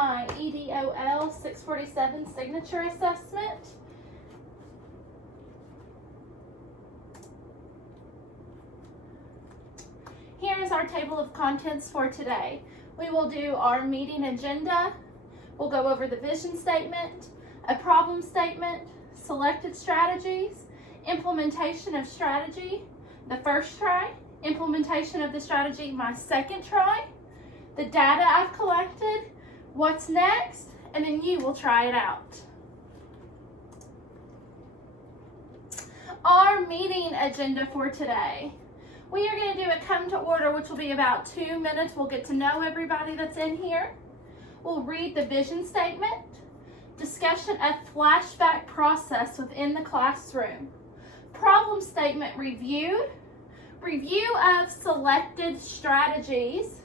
my EDOL 647 signature assessment. Here is our table of contents for today. We will do our meeting agenda. We'll go over the vision statement, a problem statement, selected strategies, implementation of strategy, the first try, implementation of the strategy, my second try, the data I've collected, what's next, and then you will try it out. Our meeting agenda for today. We are going to do a come to order, which will be about 2 minutes. We'll get to know everybody that's in here. We'll read the vision statement, discussion of flashback process within the classroom, problem statement reviewed, review of selected strategies,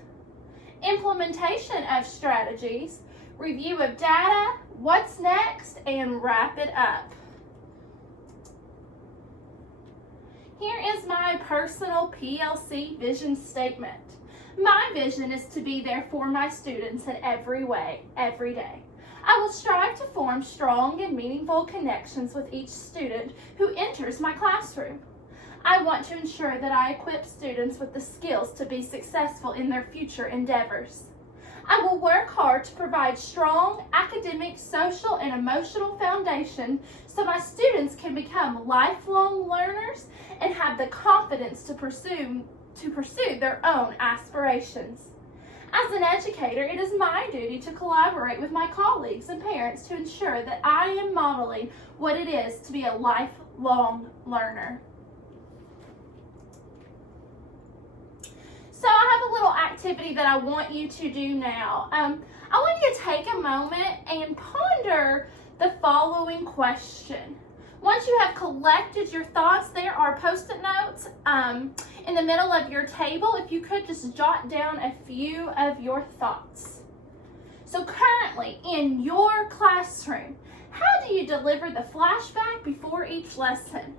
implementation of strategies, review of data, what's next, and wrap it up. Here is my personal PLC vision statement. My vision is to be there for my students in every way, every day. I will strive to form strong and meaningful connections with each student who enters my classroom. I want to ensure that I equip students with the skills to be successful in their future endeavors. I will work hard to provide strong academic, social, and emotional foundation so my students can become lifelong learners and have the confidence to pursue their own aspirations. As an educator, it is my duty to collaborate with my colleagues and parents to ensure that I am modeling what it is to be a lifelong learner. So I have a little activity that I want you to do now. I want you to take a moment and ponder the following question. Once you have collected your thoughts, there are Post-it notes in the middle of your table. If you could just jot down a few of your thoughts. So currently in your classroom, how do you deliver the flashback before each lesson?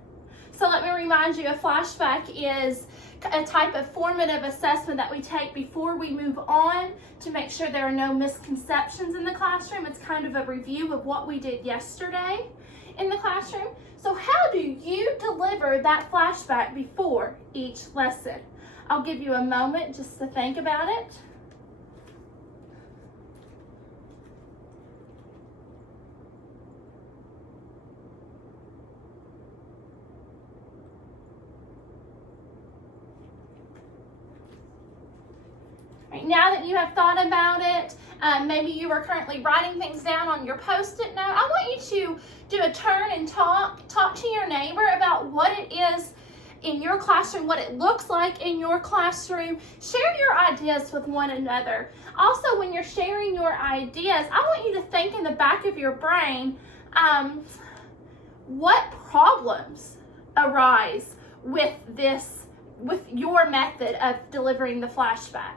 So let me remind you, a flashback is a type of formative assessment that we take before we move on to make sure there are no misconceptions in the classroom. It's kind of a review of what we did yesterday in the classroom. So how do you deliver that flashback before each lesson? I'll give you a moment just to think about it. Now that you have thought about it, maybe you are currently writing things down on your Post-it note, I want you to do a turn and talk to your neighbor about what it is in your classroom, what it looks like in your classroom. Share your ideas with one another. Also, when you're sharing your ideas, I want you to think in the back of your brain, what problems arise with your method of delivering the flashback.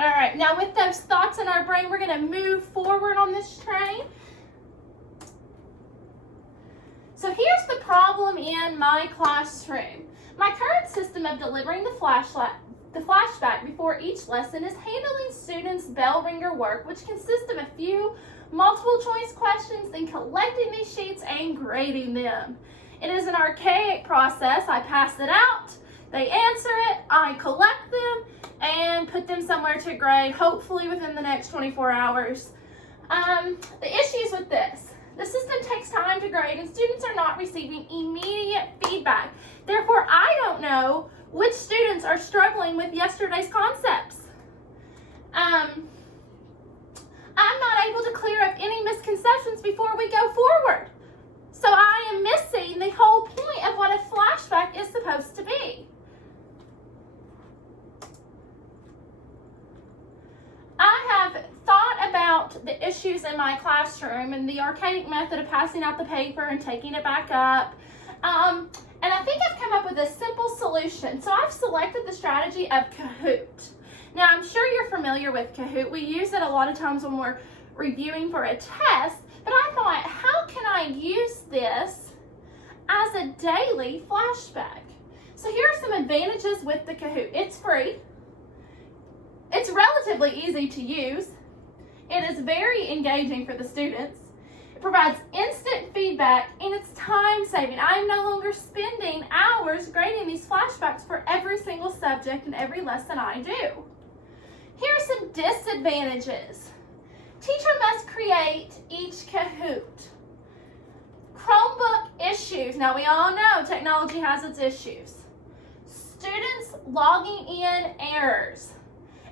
All right, now with those thoughts in our brain, we're going to move forward on this train. So here's the problem in my classroom. My current system of delivering the flashback before each lesson is handling students' bell ringer work, which consists of a few multiple choice questions, then collecting these sheets and grading them. It is an archaic process. I pass it out, they answer it, I collect them, and put them somewhere to grade, hopefully within the next 24 hours. The issues with this: the system takes time to grade and students are not receiving immediate feedback. Therefore, I don't know which students are struggling with yesterday's concepts. I'm not able to clear up any misconceptions before we go forward. So I am missing the whole point of what a flashback is supposed to be. I have thought about the issues in my classroom and the archaic method of passing out the paper and taking it back up. And I think I've come up with a simple solution. So I've selected the strategy of Kahoot. Now, I'm sure you're familiar with Kahoot. We use it a lot of times when we're reviewing for a test, but I thought, how can I use this as a daily flashback? So here are some advantages with the Kahoot. It's free. It's relatively easy to use. It is very engaging for the students. It provides instant feedback, and it's time saving. I'm no longer spending hours grading these flashbacks for every single subject and every lesson I do. Here are some disadvantages. Teacher must create each Kahoot. Chromebook issues. Now we all know technology has its issues. Students logging in errors.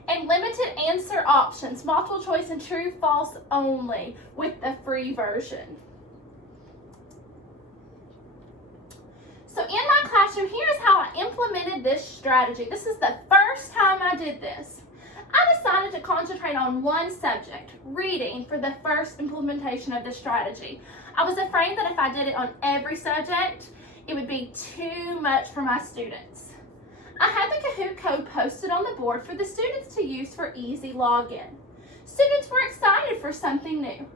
And limited answer options, multiple choice and true, false only with the free version. So in my classroom, here's how I implemented this strategy. This is the first time I did this. I decided to concentrate on one subject, reading, for the first implementation of this strategy. I was afraid that if I did it on every subject, it would be too much for my students. I had the Kahoot code posted on the board for the students to use for easy login. Students were excited for something new.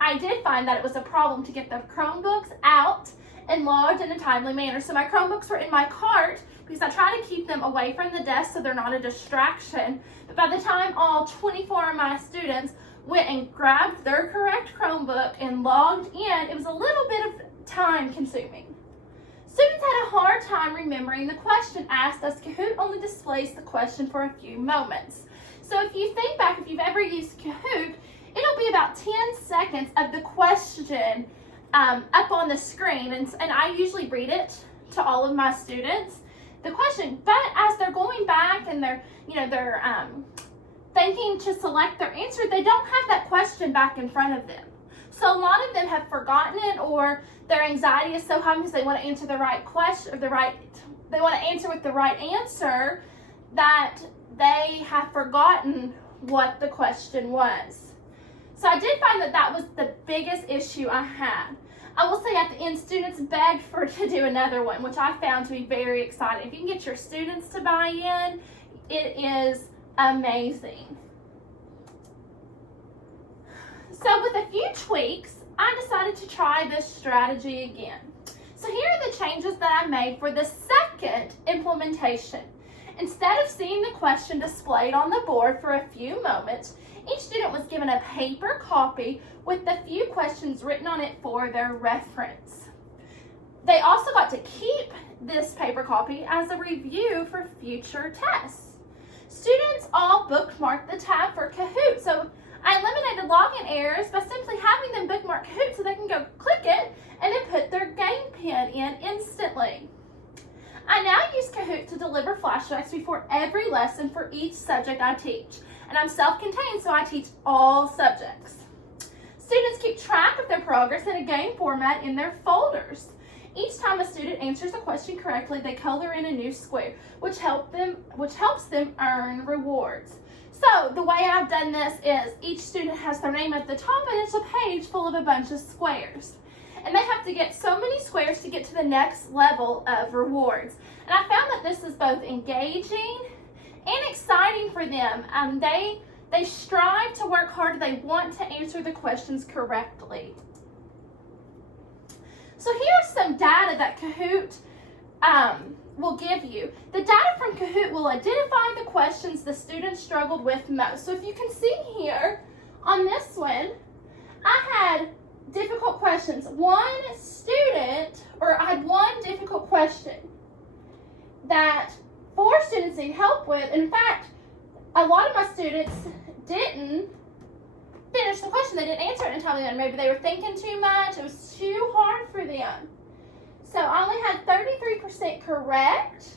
I did find that it was a problem to get the Chromebooks out and logged in a timely manner. So my Chromebooks were in my cart because I try to keep them away from the desk so they're not a distraction. But by the time all 24 of my students went and grabbed their correct Chromebook and logged in, it was a little bit of time consuming. Students had a hard time remembering the question asked, as Kahoot only displays the question for a few moments. So if you think back, if you've ever used Kahoot, it'll be about 10 seconds of the question up on the screen, and I usually read it to all of my students, the question. But as they're going back and they're thinking to select their answer, they don't have that question back in front of them. So a lot of them have forgotten it, or their anxiety is so high because they want to answer the right question, or they want to answer with the right answer, that they have forgotten what the question was. So I did find that that was the biggest issue I had. I will say at the end, students begged to do another one, which I found to be very exciting. If you can get your students to buy in, it is amazing. So with a few tweaks, I decided to try this strategy again. So here are the changes that I made for the second implementation. Instead of seeing the question displayed on the board for a few moments, each student was given a paper copy with the few questions written on it for their reference. They also got to keep this paper copy as a review for future tests. Students all bookmarked the tab for Kahoot. So I eliminated login errors by simply having them bookmark Kahoot so they can go click it and then put their game pin in instantly. I now use Kahoot to deliver flashbacks before every lesson for each subject I teach. And I'm self-contained, so I teach all subjects. Students keep track of their progress in a game format in their folders. Each time a student answers a question correctly, they color in a new square, which helps them earn rewards. So the way I've done this is each student has their name at the top, and it's a page full of a bunch of squares. And they have to get so many squares to get to the next level of rewards. And I found that this is both engaging and exciting for them. They strive to work hard. They want to answer the questions correctly. So here's some data that Kahoot will give you. The data from Kahoot will identify the questions the students struggled with most. So if you can see here on this one, I had difficult questions. I had one difficult question that 4 students need help with. In fact, a lot of my students didn't finish the question. They didn't answer it in a timely manner. Maybe they were thinking too much. It was too hard for them. So I only had 33% correct.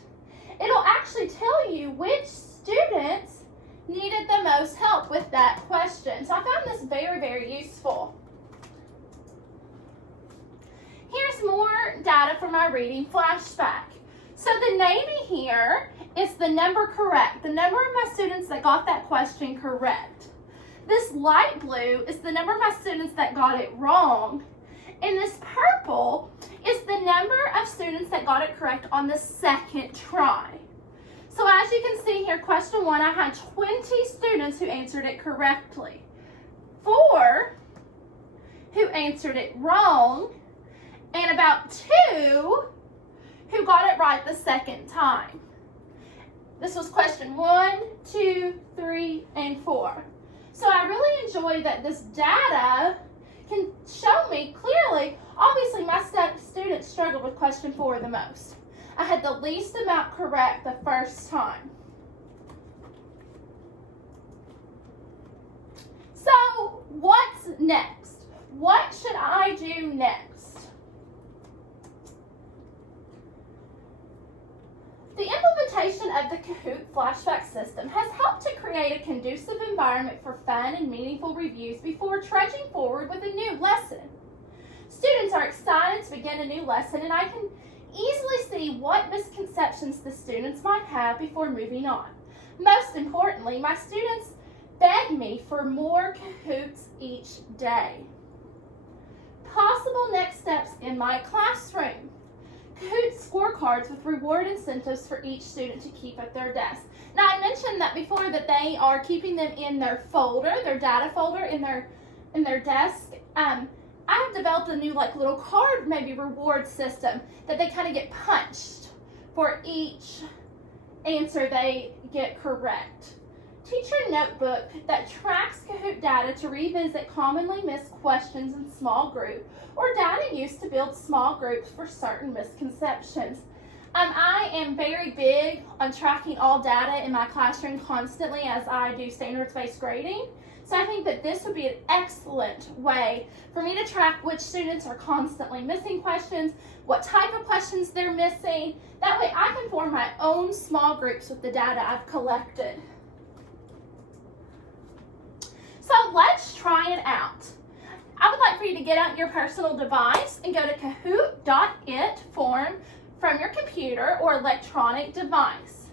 It'll actually tell you which students needed the most help with that question. So I found this very, very useful. Here's more data from my reading flashback. So the navy here is the number correct, the number of my students that got that question correct. This light blue is the number of my students that got it wrong. And this purple is the number of students that got it correct on the second try. So as you can see here, question 1, I had 20 students who answered it correctly. 4 who answered it wrong, and about 2 who got it right the second time. This was question 1, 2, 3, and 4. So I really enjoy that this data can show me clearly, obviously my students struggled with question 4 the most. I had the least amount correct the first time. So what's next? What should I do next? The implementation of the Kahoot flashback system has helped to create a conducive environment for fun and meaningful reviews before trudging forward with a new lesson. Students are excited to begin a new lesson, and I can easily see what misconceptions the students might have before moving on. Most importantly, my students beg me for more Kahoots each day. Possible next steps in my classroom. Kahoot scorecards with reward incentives for each student to keep at their desk. Now, I mentioned that before, that they are keeping them in their folder, their data folder in their desk. I have developed a new little card, maybe reward system, that they kind of get punched for each answer they get correct. Teacher notebook that tracks Kahoot data to revisit commonly missed questions in small group, or data used to build small groups for certain misconceptions. I am very big on tracking all data in my classroom constantly as I do standards-based grading. So I think that this would be an excellent way for me to track which students are constantly missing questions, what type of questions they're missing. That way I can form my own small groups with the data I've collected. So let's try it out. I would like for you to get out your personal device and go to kahoot.it form from your computer or electronic device.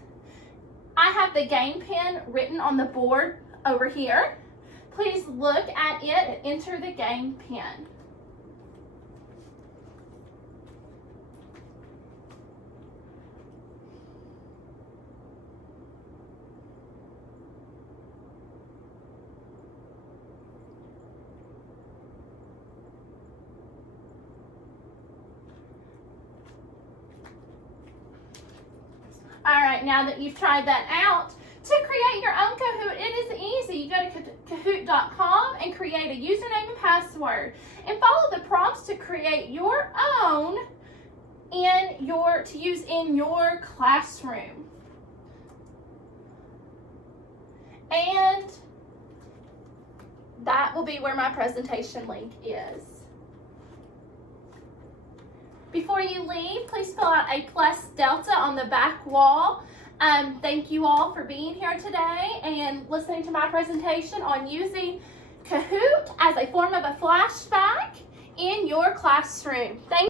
I have the game pin written on the board over here. Please look at it and enter the game pin. All right, now that you've tried that out, to create your own Kahoot, it is easy. You go to kahoot.com and create a username and password, and follow the prompts to create your own to use in your classroom. And that will be where my presentation link is. Before you leave, please fill out a plus delta on the back wall. Thank you all for being here today and listening to my presentation on using Kahoot as a form of a flashback in your classroom. Thank